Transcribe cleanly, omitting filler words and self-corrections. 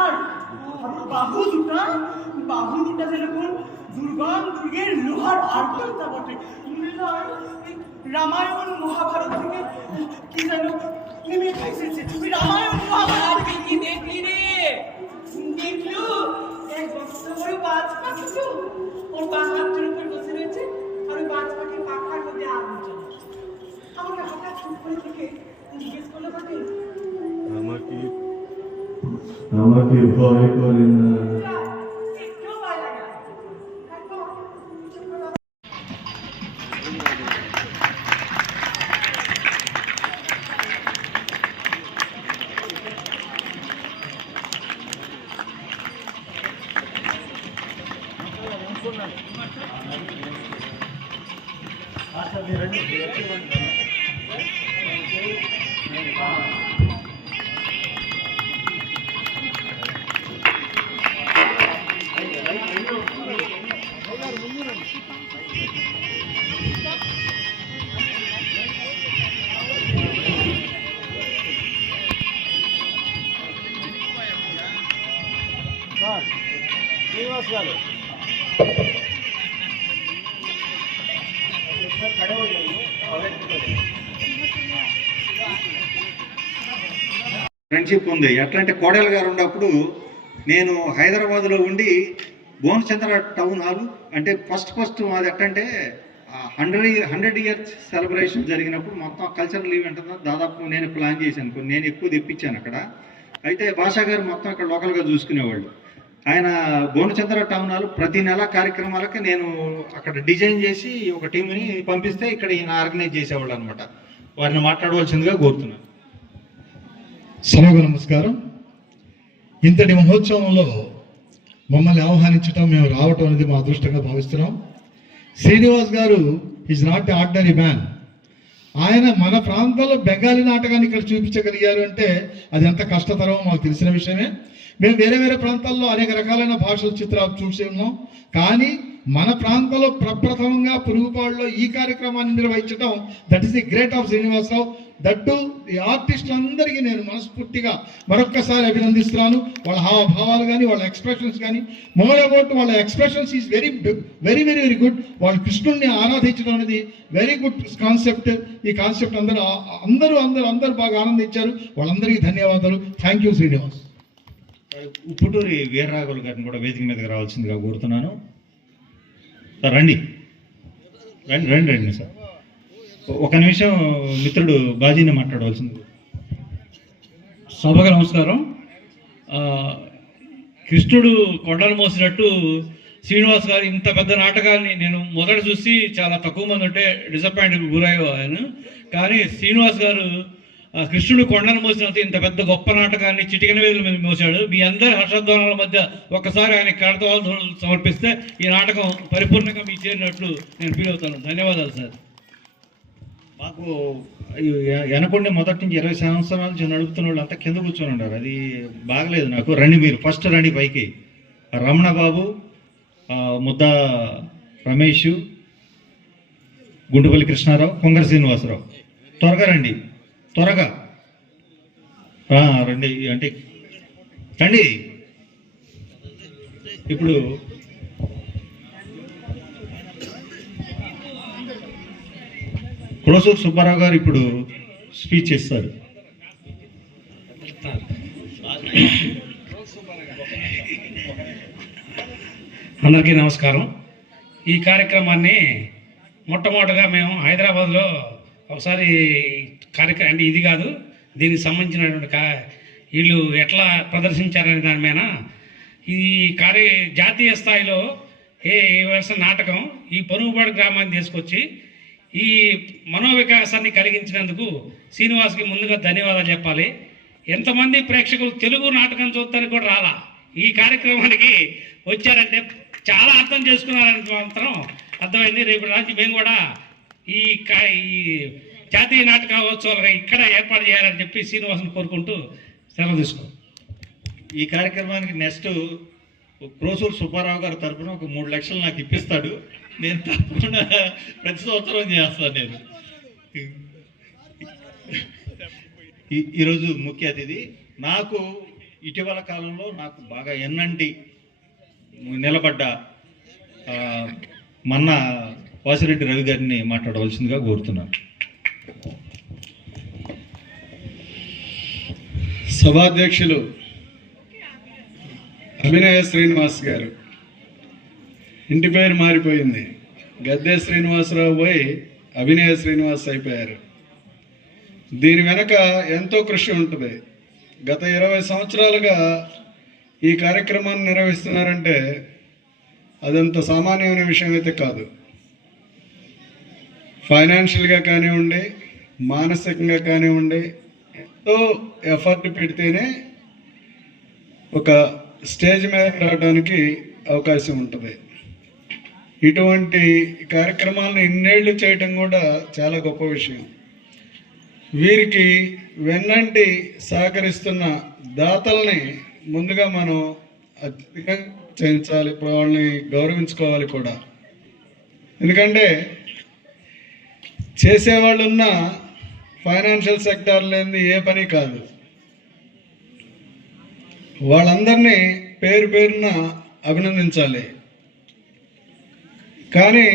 আর বাহু দুটা যেরকম দুর্গম দুর্গের লোহার আর্দ্রতা বটে, রামায়ণ মহাভারত থেকে কি যেন নেমে খাইছে। তুমি রামায়ণ মহাভারত থেকে কি দেখলি রে? দেখলু এক বস্তা বড় বাজ পাখি, তো ওর বাঁ হাতের উপর বসে রয়েছে, আর ওই বাজ পাখির পাখার মধ্যে আগুন জ্বলছে। আমাকে হঠাৎ চুপ করে থেকে জিজ্ঞেস করলো, বাকি আমাকে ভয় করে না। శ్రీనివాస్ గారు ఫ్రెండ్షిప్ ఉంది. ఎట్లా అంటే కోడెల గారు ఉన్నప్పుడు నేను హైదరాబాద్లో ఉండి భువనచంద్ర టౌన్ హాల్ అంటే ఫస్ట్ మాది ఎట్లంటే 100 ఇయర్స్ సెలబ్రేషన్ జరిగినప్పుడు మొత్తం కల్చరల్ ఈవెంట్ దాదాపు నేను ప్లాన్ చేశాను, నేను ఎక్కువ తెప్పించాను అక్కడ. అయితే భాషా గారు మొత్తం అక్కడ లోకల్గా చూసుకునేవాళ్ళు. ఆయన భువనచంద్ర టౌన్ హాల్ ప్రతి నెల కార్యక్రమాలకి నేను అక్కడ డిజైన్ చేసి ఒక టీంని పంపిస్తే ఇక్కడ ఈయన ఆర్గనైజ్ చేసేవాళ్ళు అనమాట. వారిని మాట్లాడవలసిందిగా కోరుతున్నాను. సభకు నమస్కారం. ఇంతటి మహోత్సవంలో మమ్మల్ని ఆహ్వానించడం, మేము రావటం అనేది మా అదృష్టంగా భావిస్తున్నాం. శ్రీనివాస్ గారు is not a ordinary man. ఆయన మన ప్రాంతంలో బెంగాలీ నాటకాన్ని ఇక్కడ చూపించగలిగారు అంటే అది ఎంత కష్టతరమో మాకు తెలిసిన విషయమే. మేము వేరే వేరే ప్రాంతాల్లో అనేక రకాలైన భాషల చిత్రాలు చూసి ఉన్నాం, కానీ మన ప్రాంతంలో ప్రప్రథమంగా పురుగుపాడులో ఈ కార్యక్రమాన్ని నిర్వహించడం, that is the great of Srinivasarao. That ఈ ఆర్టిస్టులందరికీ నేను మనస్ఫూర్తిగా మరొక్కసారి అభినందిస్తున్నాను. వాళ్ళ హావభావాలు కానీ, వాళ్ళ ఎక్స్ప్రెషన్స్ కానీ, మోర్ అబౌట్ వాళ్ళ expressions is very very very very good. వాళ్ళు కృష్ణుడిని ఆరాధించడం అనేది వెరీ గుడ్ కాన్సెప్ట్. ఈ కాన్సెప్ట్ అందరూ బాగా ఆనందించారు. వాళ్ళందరికీ ధన్యవాదాలు. Thank you Srinivas. ఉప్పుటూరి వీర్రాఘవులు గారిని కూడా వేదిక మీదకి రావాల్సిందిగా కోరుతున్నాను. రండి రండి రండి రండి సార్. ఒక నిమిషం మిత్రుడు బాజీని మాట్లాడవలసింది. సభకు నమస్కారం. కృష్ణుడు కొండలు మోసినట్టు శ్రీనివాస్ గారు ఇంత పెద్ద నాటకాన్ని నేను మొదట చూసి చాలా తక్కువ మంది ఉంటే డిసప్పాయింట్కి గురయ్యాను. కానీ శ్రీనివాస్ గారు కృష్ణుడు కొండను మోసినంత ఇంత పెద్ద గొప్ప నాటకాన్ని చిటికెన వేదుల మీద మోసాడు. మీ అందరి హర్షధ్వానాల మధ్య ఒక్కసారి ఆయన కడతవాళ్ళు సమర్పిస్తే ఈ నాటకం పరిపూర్ణంగా మీకు చేరినట్లు నేను ఫీల్ అవుతాను. ధన్యవాదాలు సార్. మాకు వెనకొండి మొదటి నుంచి 20 సంవత్సరాల నుంచి నడుపుతున్న వాళ్ళు అంతా కింద కూర్చొని ఉన్నారు. అది బాగలేదు నాకు. రండి, మీరు ఫస్ట్ రండి పైకి. రమణ బాబు, ముద్ద రమేష్, గుండుపల్లి కృష్ణారావు, కొంగర శ్రీనివాసరావు, త్వరగా రండి, త్వరగా రండి. అంటే రండి. ఇప్పుడు కులసూరు సుబ్బారావు గారు ఇప్పుడు స్పీచ్ ఇస్తారు. అందరికీ నమస్కారం. ఈ కార్యక్రమాన్ని మొట్టమొదటిగా మేము హైదరాబాద్లో ఒకసారి కార్యక్రమం అంటే ఇది కాదు, దీనికి సంబంధించినటువంటి వీళ్ళు ఎట్లా ప్రదర్శించారనే దాని మీద ఈ జాతీయ స్థాయిలో ఏ వ్యవస్థ నాటకం ఈ పొరుగుబాడు గ్రామాన్ని తీసుకొచ్చి ఈ మనోవికాసాన్ని కలిగించినందుకు శ్రీనివాస్కి ముందుగా ధన్యవాదాలు చెప్పాలి. ఎంతమంది ప్రేక్షకులు తెలుగు నాటకం చూడటానికి కూడా రాలా, ఈ కార్యక్రమానికి వచ్చారంటే చాలా అర్థం చేసుకున్నారని మాత్రం అర్థమైంది. రేపు రాత్రి మేము కూడా ఈ జాతీయ నాటకోత్సవాలు ఇక్కడ ఏర్పాటు చేయాలని చెప్పి శ్రీనివాసుని కోరుకుంటూ సెలవు తీసుకో. ఈ కార్యక్రమానికి నెక్స్ట్ క్రోసూరు సుబ్బారావు గారి తరఫున ఒక 3 లక్షలు నాకు ఇప్పిస్తాడు. నేను తప్పకుండా ప్రతి సంవత్సరం చేస్తాను. నేను ఈరోజు ముఖ్య అతిథి నాకు ఇటీవల కాలంలో నాకు బాగా ఎన్నంటి నిలబడ్డ మన్న వాసిరెడ్డి రవి గారిని మాట్లాడవలసిందిగా కోరుతున్నాను. సభాధ్యక్షులు అభినయ శ్రీనివాస్ గారు, ఇంటి పేరు మారిపోయింది, గద్దె శ్రీనివాసరావు పోయి అభినయ శ్రీనివాస్ అయిపోయారు. దీని వెనక ఎంతో కృషి ఉంటుంది. గత 20 సంవత్సరాలుగా ఈ కార్యక్రమాన్ని నిర్వహిస్తున్నారంటే అదంత సామాన్యమైన విషయం అయితే కాదు. ఫైనాన్షియల్గా కానివ్వండి, మానసికంగా కానివ్వండి, ఎంతో ఎఫర్ట్ పెడితేనే ఒక స్టేజ్ మీద రావడానికి అవకాశం ఉంటుంది. ఇటువంటి కార్యక్రమాలను ఇన్నేళ్లు చేయటం కూడా చాలా గొప్ప విషయం. వీరికి వెన్నంటి సహకరిస్తున్న దాతల్ని ముందుగా మనం అతిగా చేయించాలి, వాళ్ళని గౌరవించుకోవాలి కూడా. ఎందుకంటే చేసేవాళ్ళున్న ఫైనాన్షియల్ సెక్టార్ లేనిది ఏ పని కాదు. వాళ్ళందరినీ పేరు పేరున అభినందించాలి. కానీ